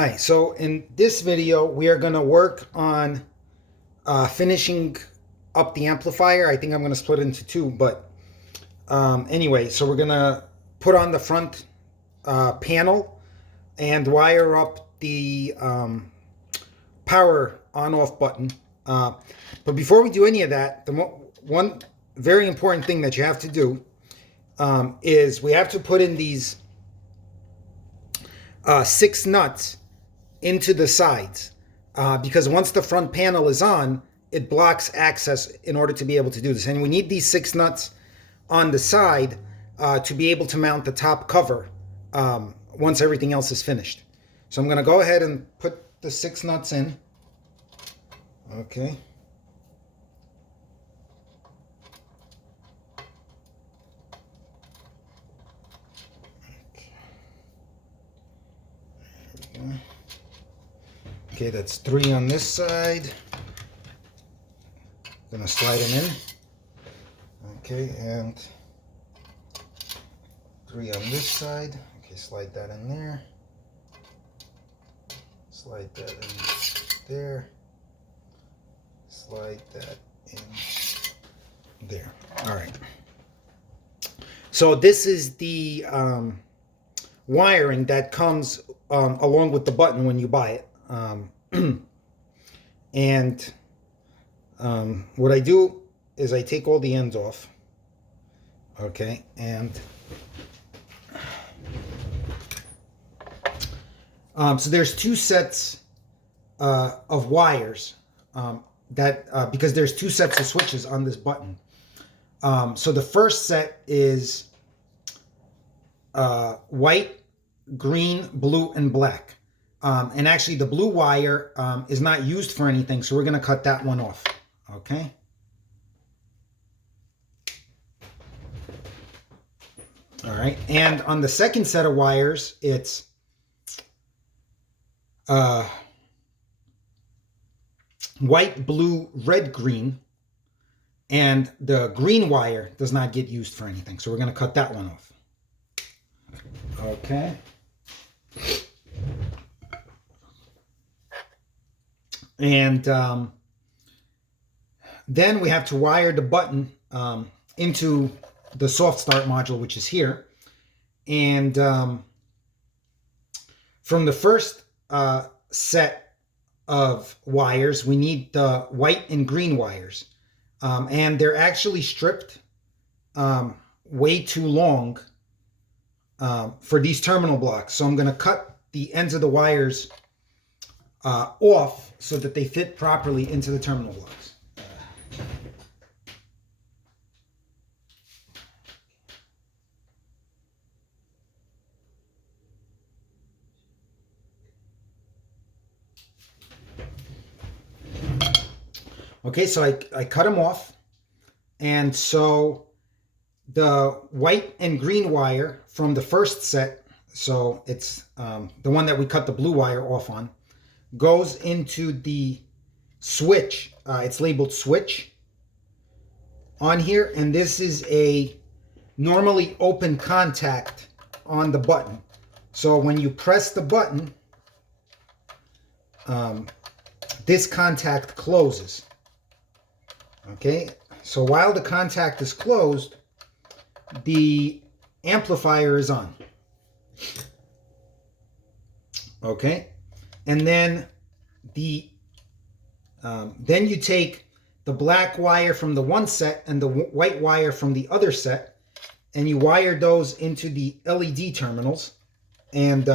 Hi, so in this video, we are going to work on finishing up the amplifier. I think I'm going to split it into two, but anyway, so we're going to put on the front panel and wire up the power on-off button. But before we do any of that, the one very important thing that you have to do is we have to put in these 6 nuts into the sides because once the front panel is on, it blocks access in order to be able to do this. And we need these 6 nuts on the side to be able to mount the top cover once everything else is finished. So I'm going to go ahead and put the 6 nuts in. Okay. Okay, that's 3 on this side. Gonna slide them in. Okay, and 3 on this side. Okay, slide that in there. Slide that in there. Slide that in there. All right. So this is the wiring that comes along with the button when you buy it. And what I do is I take all the ends off. Okay, and so there's 2 sets of wires because there's 2 sets of switches on this button. So the first set is white, green, blue, and black. And actually the blue wire is not used for anything, so we're going to cut that one off. Okay. All right. And on the second set of wires, it's white, blue, red, green. And the green wire does not get used for anything, so we're going to cut that one off. Okay. And then we have to wire the button into the soft start module, which is here. And from the first set of wires, we need the white and green wires. And they're actually stripped way too long for these terminal blocks. So I'm going to cut the ends of the wires off so that they fit properly into the terminal blocks. Okay, so I cut them off. And so the white and green wire from the first set, so it's the one that we cut the blue wire off on, goes into the switch. It's labeled switch on here, and this is a normally open contact on the button. So when you press the button, this contact closes. Okay, so while the contact is closed, the amplifier is on. Okay, and then then you take the black wire from the one set and the white wire from the other set, and you wire those into the LED terminals. And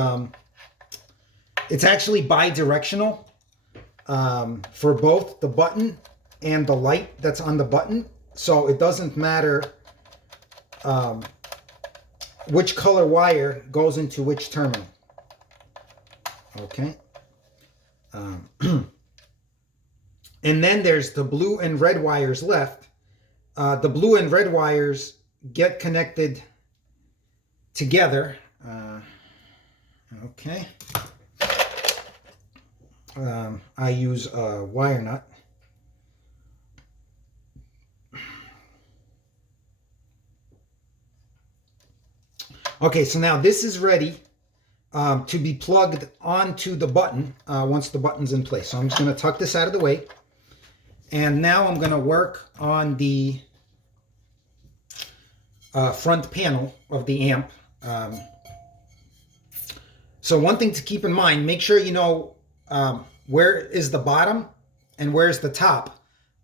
it's actually bi-directional for both the button and the light that's on the button. So it doesn't matter which color wire goes into which terminal. Okay. And then there's the blue and red wires left. The blue and red wires get connected together. Okay. I use a wire nut. Okay, so now this is ready to be plugged onto the button once the button's in place. So I'm just going to tuck this out of the way. And now I'm going to work on the front panel of the amp. So one thing to keep in mind, make sure you know where is the bottom and where's the top.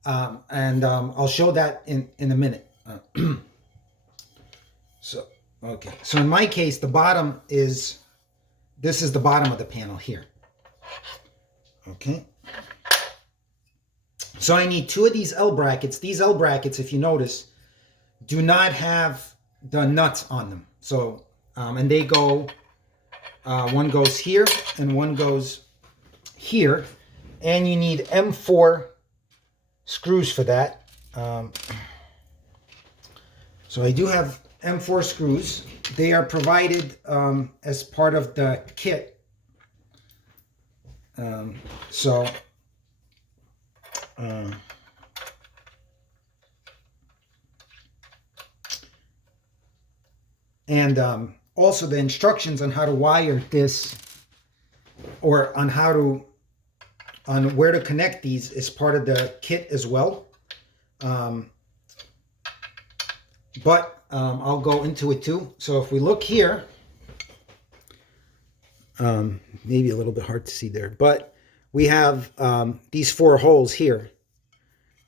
I'll show that in a minute. So in my case, the bottom is, this is the bottom of the panel here. Okay. So I need 2 of these L brackets. These L brackets, if you notice, do not have the nuts on them. So, and they go, one goes here and one goes here. And you need M4 screws for that. So I do have M4 screws. They are provided as part of the kit. Also the instructions on how to wire this, or on where to connect these, is part of the kit as well. I'll go into it too. So if we look here, maybe a little bit hard to see there, but we have these 4 holes here,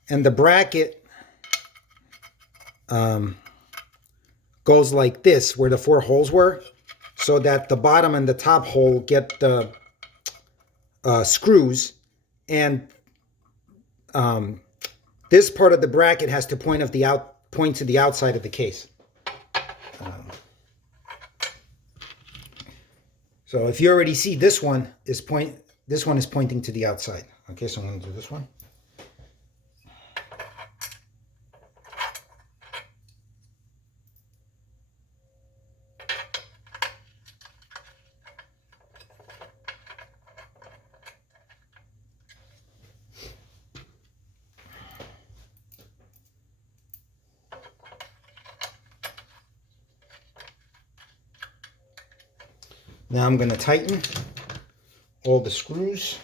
and the bracket goes like this, where the 4 holes were, so that the bottom and the top hole get the screws, and this part of the bracket has to point to the outside of the case. So if you already see, this one is pointing to the outside. Okay, so I'm going to do this one. Now I'm going to tighten all the screws.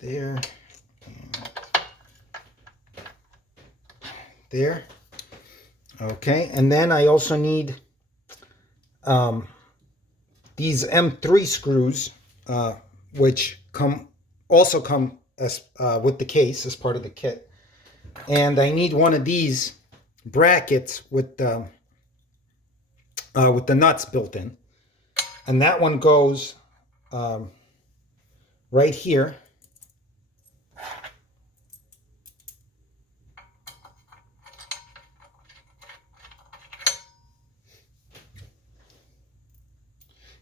There, and there. Okay, and then I also need these M3 screws, which also come as with the case as part of the kit, and I need one of these brackets with the nuts built in, and that one goes right here.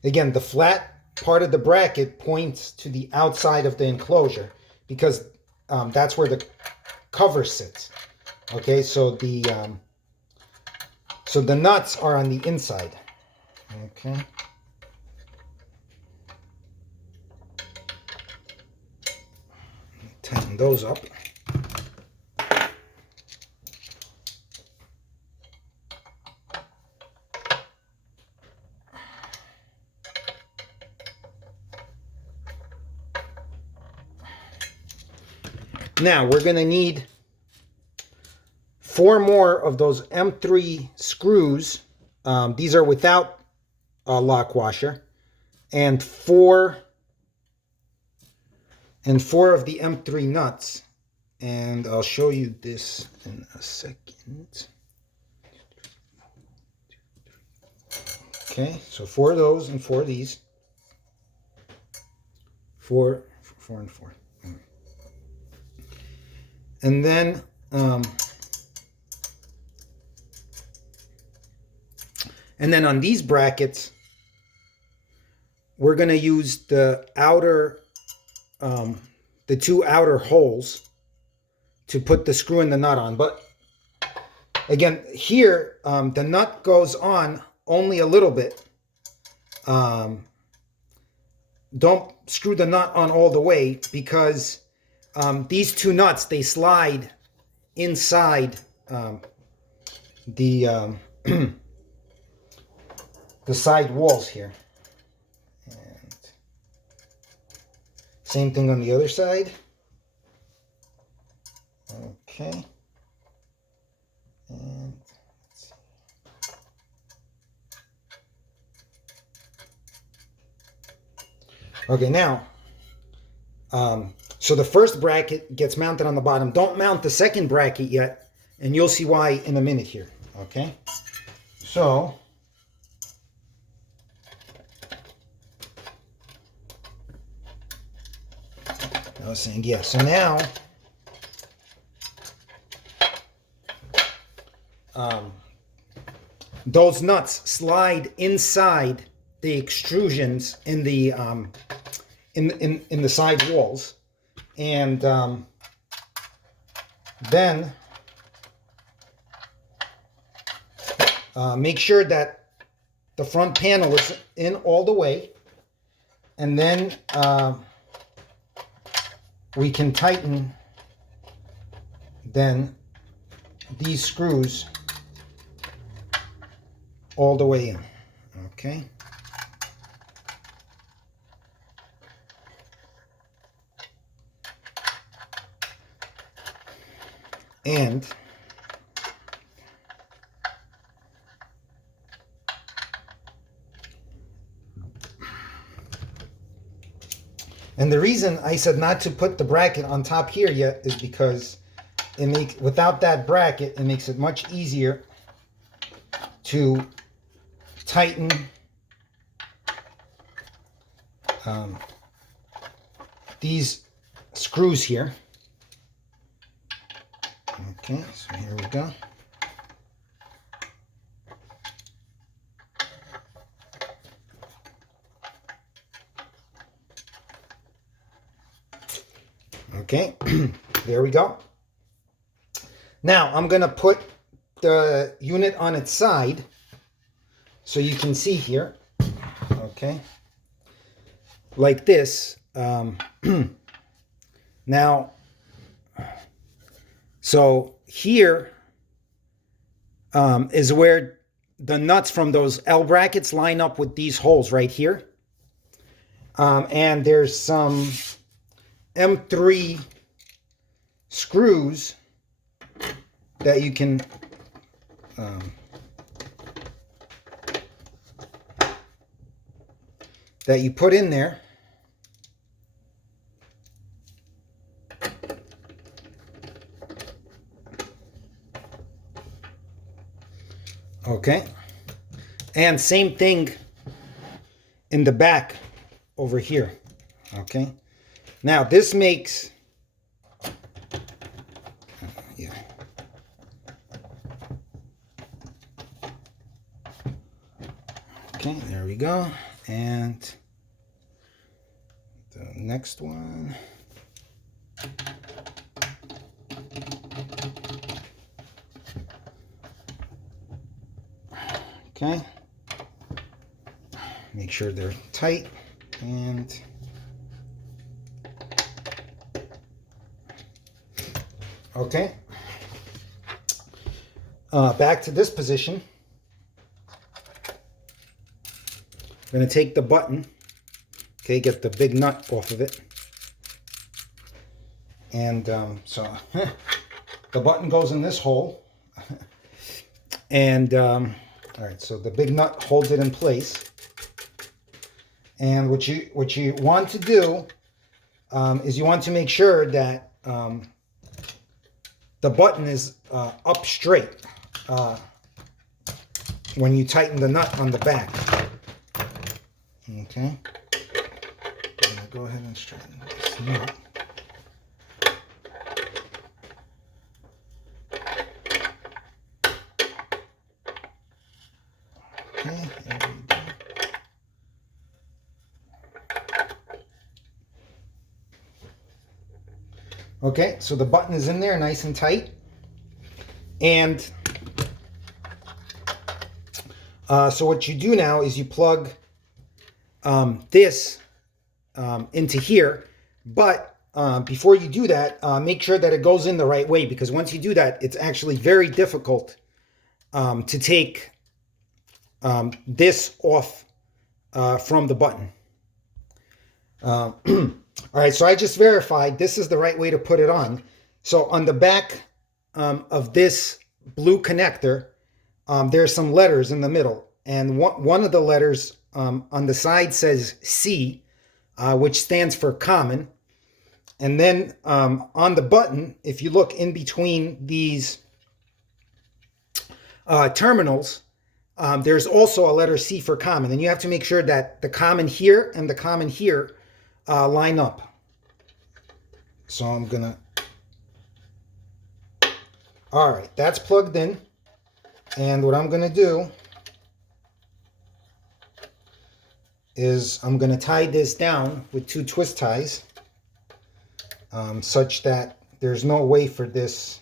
Again, the flat part of the bracket points to the outside of the enclosure, because that's where the cover sits. Okay, so the nuts are on the inside. Okay. Tighten those up. Now we're going to need 4 more of those M3 screws. These are without a lock washer, and 4 of the M3 nuts. And I'll show you this in a second. Okay, so 4 of those and 4 of these. 4 and 4. And then on these brackets, we're going to use the outer, the 2 outer holes to put the screw and the nut on. But again, here, the nut goes on only a little bit. don't screw the nut on all the way, because these two nuts, they slide inside the the side walls here. And same thing on the other side. Okay. And let's see. Okay, now, so the first bracket gets mounted on the bottom. Don't mount the second bracket yet, and you'll see why in a minute here. Okay, so I was saying, yeah, so now those nuts slide inside the extrusions in the in the side walls, and then make sure that the front panel is in all the way, and then we can tighten then these screws all the way in. Okay. And the reason I said not to put the bracket on top here yet is because without that bracket, it makes it much easier to tighten these screws here. Okay, so here we go. Okay, there we go. Now I'm going to put the unit on its side so you can see here. Okay, like this. Now, so here is where the nuts from those L brackets line up with these holes right here. And there's some M3 screws that you can that you put in there. Okay, and same thing in the back over here. Okay, now this makes okay, there we go. And the next one. Okay, make sure they're tight, and okay, back to this position. I'm going to take the button, okay, get the big nut off of it, and so the button goes in this hole, and all right, so the big nut holds it in place. And what you want to do is you want to make sure that the button is up straight when you tighten the nut on the back. Okay. I'm gonna go ahead and straighten this nut. Okay, there we go. Okay, so the button is in there nice and tight. And so what you do now is you plug this into here. But before you do that, make sure that it goes in the right way, because once you do that, it's actually very difficult to take this off from the button. All right, so I just verified this is the right way to put it on. So on the back of this blue connector, there's some letters in the middle, and one of the letters on the side says C, which stands for common. And then on the button, if you look in between these terminals, there's also a letter C for common, and you have to make sure that the common here and the common here line up. So I'm gonna, all right, that's plugged in. And what I'm gonna do is I'm gonna tie this down with 2 twist ties, such that there's no way for this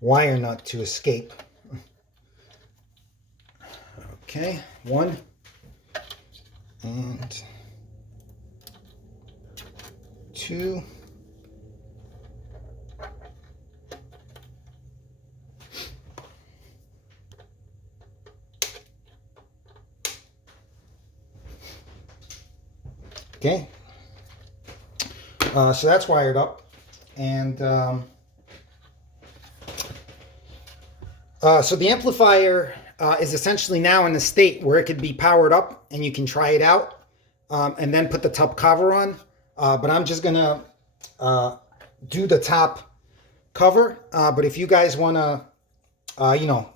wire nut to escape. Okay, 1 and 2. Okay, so that's wired up, and so the amplifier is essentially now in a state where it could be powered up and you can try it out and then put the top cover on. But I'm just gonna do the top cover. But if you guys wanna, you know,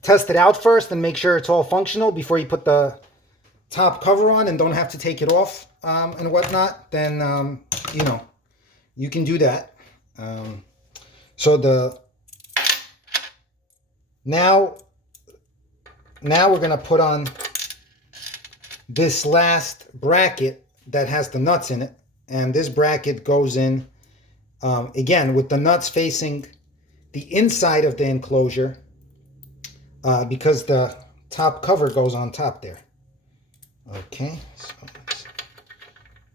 test it out first and make sure it's all functional before you put the top cover on and don't have to take it off and whatnot, then you know, you can do that. So the now we're gonna put on this last bracket that has the nuts in it, and this bracket goes in again with the nuts facing the inside of the enclosure because the top cover goes on top there. Okay, so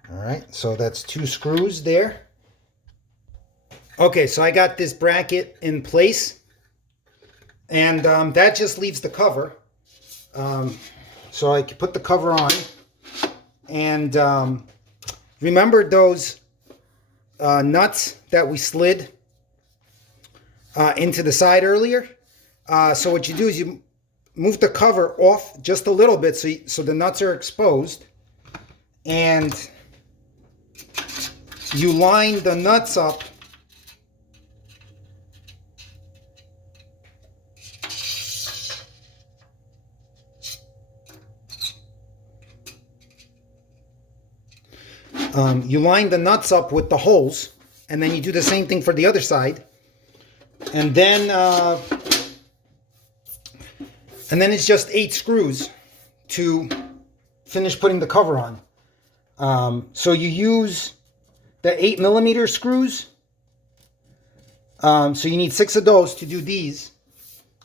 all right, so that's 2 screws there. Okay, so I got this bracket in place, and that just leaves the cover. So I can put the cover on, and remember those nuts that we slid into the side earlier? So what you do is you move the cover off just a little bit so the nuts are exposed, and you line the nuts up you line the nuts up with the holes, and then you do the same thing for the other side, and then it's just 8 screws to finish putting the cover on. So you use the 8mm screws. So you need 6 of those to do these,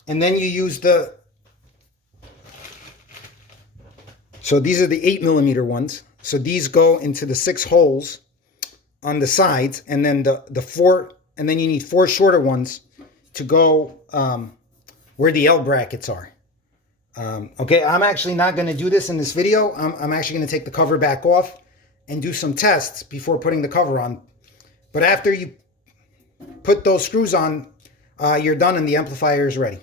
and then you use so these are the 8mm ones. So these go into the 6 holes on the sides, and then the 4, and then you need 4 shorter ones to go where the L brackets are. Okay, I'm actually not going to do this in this video. I'm actually going to take the cover back off and do some tests before putting the cover on. But after you put those screws on, you're done and the amplifier is ready.